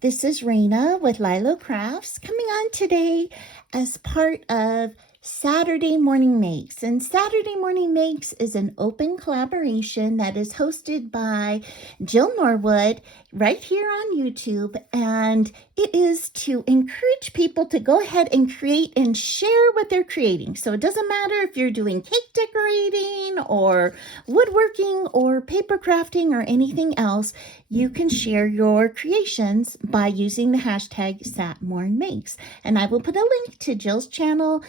This is Raina with Lylo Crafts coming on today as part of Saturday Morning Makes. And Saturday Morning Makes is an open collaboration that is hosted by Jill Norwood right here on YouTube. And it is to encourage people to go ahead and create and share what they're creating. So it doesn't matter if you're doing cake decorating or woodworking or paper crafting or anything else, you can share your creations by using the hashtag SatMornMakes. And I will put a link to Jill's channel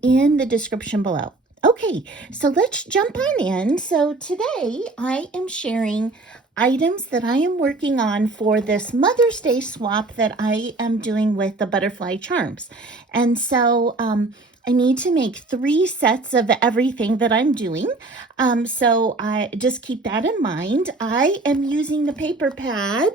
in the description below. Okay, so let's jump on in. So today I am sharing items that I am working on for this Mother's Day swap that I am doing with the butterfly charms. And so I need to make 3 sets of everything that I'm doing. So I just keep that in mind. I am using the paper pad,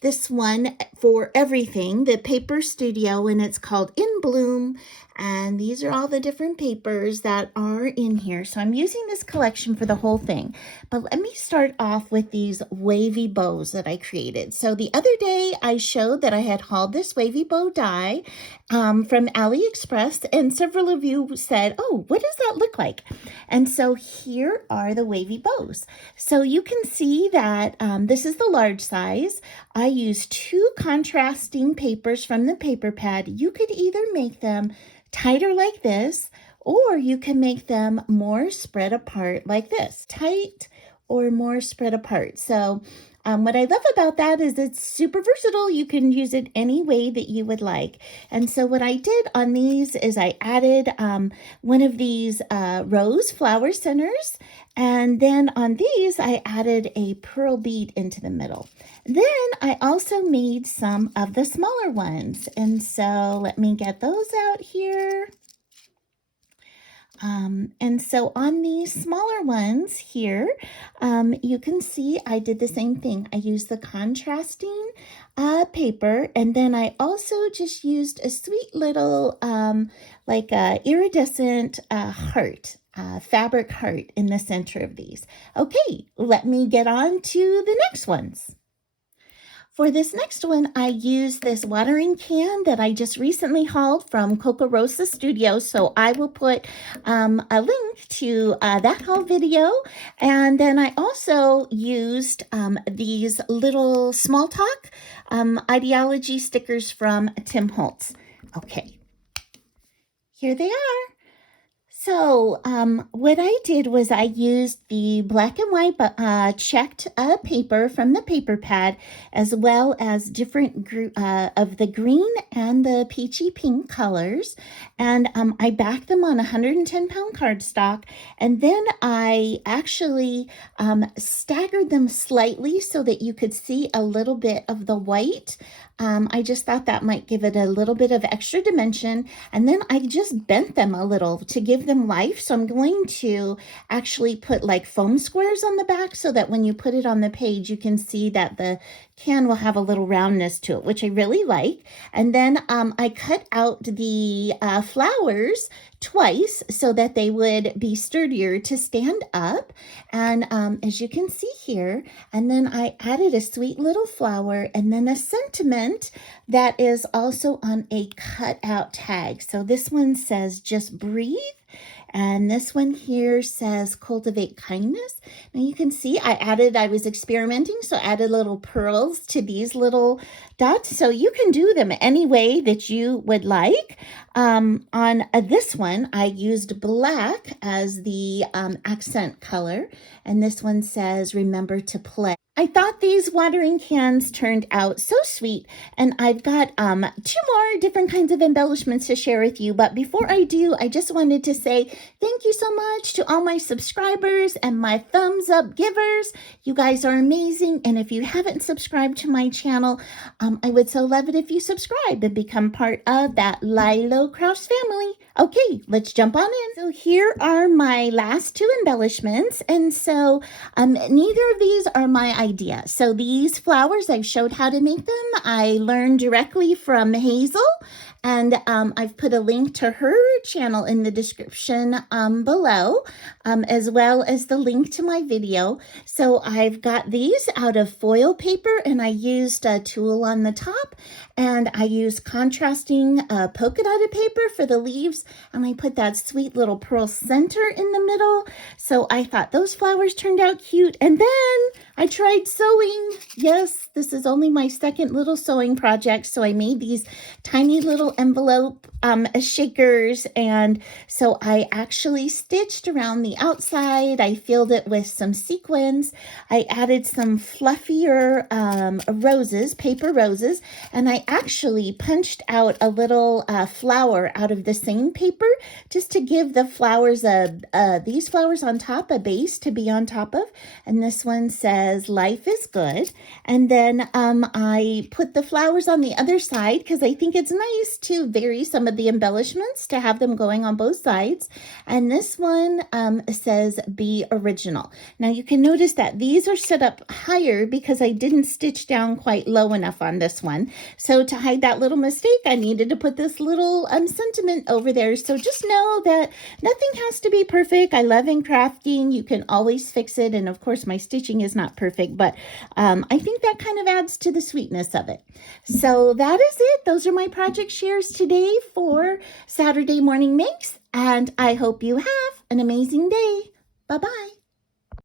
this one for everything, the Paper Studio, and it's called In Bloom. And these are all the different papers that are in here. So I'm using this collection for the whole thing. But let me start off with these wavy bows that I created. So the other day I showed that I had hauled this wavy bow die from AliExpress, and several of you said, oh, what does that look like? And so here are the wavy bows. So you can see that this is the large size. I used 2 contrasting papers from the paper pad. You could either make them tighter like this, or you can make them more spread apart like this, tight or more spread apart. So what I love about that is it's super versatile. You can use it any way that you would like. And so what I did on these is I added one of these rose flower centers. And then on these, I added a pearl bead into the middle. Then I also made some of the smaller ones. And so let me get those out here. And so on these smaller ones here, you can see I did the same thing. I used the contrasting paper, and then I also just used a sweet little like a iridescent heart, fabric heart in the center of these. Okay, let me get on to the next ones. For this next one, I used this watering can that I just recently hauled from Coco Rosa Studios. So I will put a link to that haul video. And then I also used these little small talk ideology stickers from Tim Holtz. Okay, here they are. So what I did was I used the black and white checked paper from the paper pad, as well as different of the green and the peachy pink colors. And I backed them on 110-pound cardstock. And then I actually staggered them slightly so that you could see a little bit of the white. I just thought that might give it a little bit of extra dimension. And then I just bent them a little to give them life. So I'm going to actually put like foam squares on the back so that when you put it on the page, you can see that the can will have a little roundness to it, which I really like. And then I cut out the flowers twice so that they would be sturdier to stand up. And as you can see here, and then I added a sweet little flower and then a sentiment that is also on a cutout tag. So this one says, just breathe. And this one here says cultivate kindness. Now you can see I was experimenting, so I added little pearls to these little dots. So you can do them any way that you would like. On this one, I used black as the accent color. And this one says, remember to play. I thought these watering cans turned out so sweet, and I've got 2 more different kinds of embellishments to share with you. But before I do, I just wanted to say thank you so much to all my subscribers and my thumbs up givers. You guys are amazing, and if you haven't subscribed to my channel, I would so love it if you subscribe and become part of that Lylo Crafts family. Okay, let's jump on in. So here are my last 2 embellishments, and so neither of these are my idea. So these flowers, I've showed how to make them. I learned directly from Hazel, and I've put a link to her channel in the description below, as well as the link to my video. So I've got these out of foil paper, and I used a tulle on the top, and I used contrasting polka dotted paper for the leaves, and I put that sweet little pearl center in the middle. So I thought those flowers turned out cute. And then I tried sewing. Yes, this is only my second little sewing project. So I made these tiny little envelope shakers. And so I actually stitched around the outside. I filled it with some sequins. I added some fluffier roses, paper roses. And I actually punched out a little flower out of the same paper just to give the flowers these flowers on top a base to be on top of. And this one says life is good. And then I put the flowers on the other side because I think it's nice to vary some of the embellishments to have them going on both sides. And this one says be original. Now you can notice that these are set up higher because I didn't stitch down quite low enough on this one. So to hide that little mistake, I needed to put this little sentiment over there. So just know that nothing has to be perfect. I love in crafting. You can always fix it. And of course, my stitching is not perfect, but I think that kind of adds to the sweetness of it. So that is it. Those are my project shares today for Saturday Morning Makes. And I hope you have an amazing day. Bye-bye.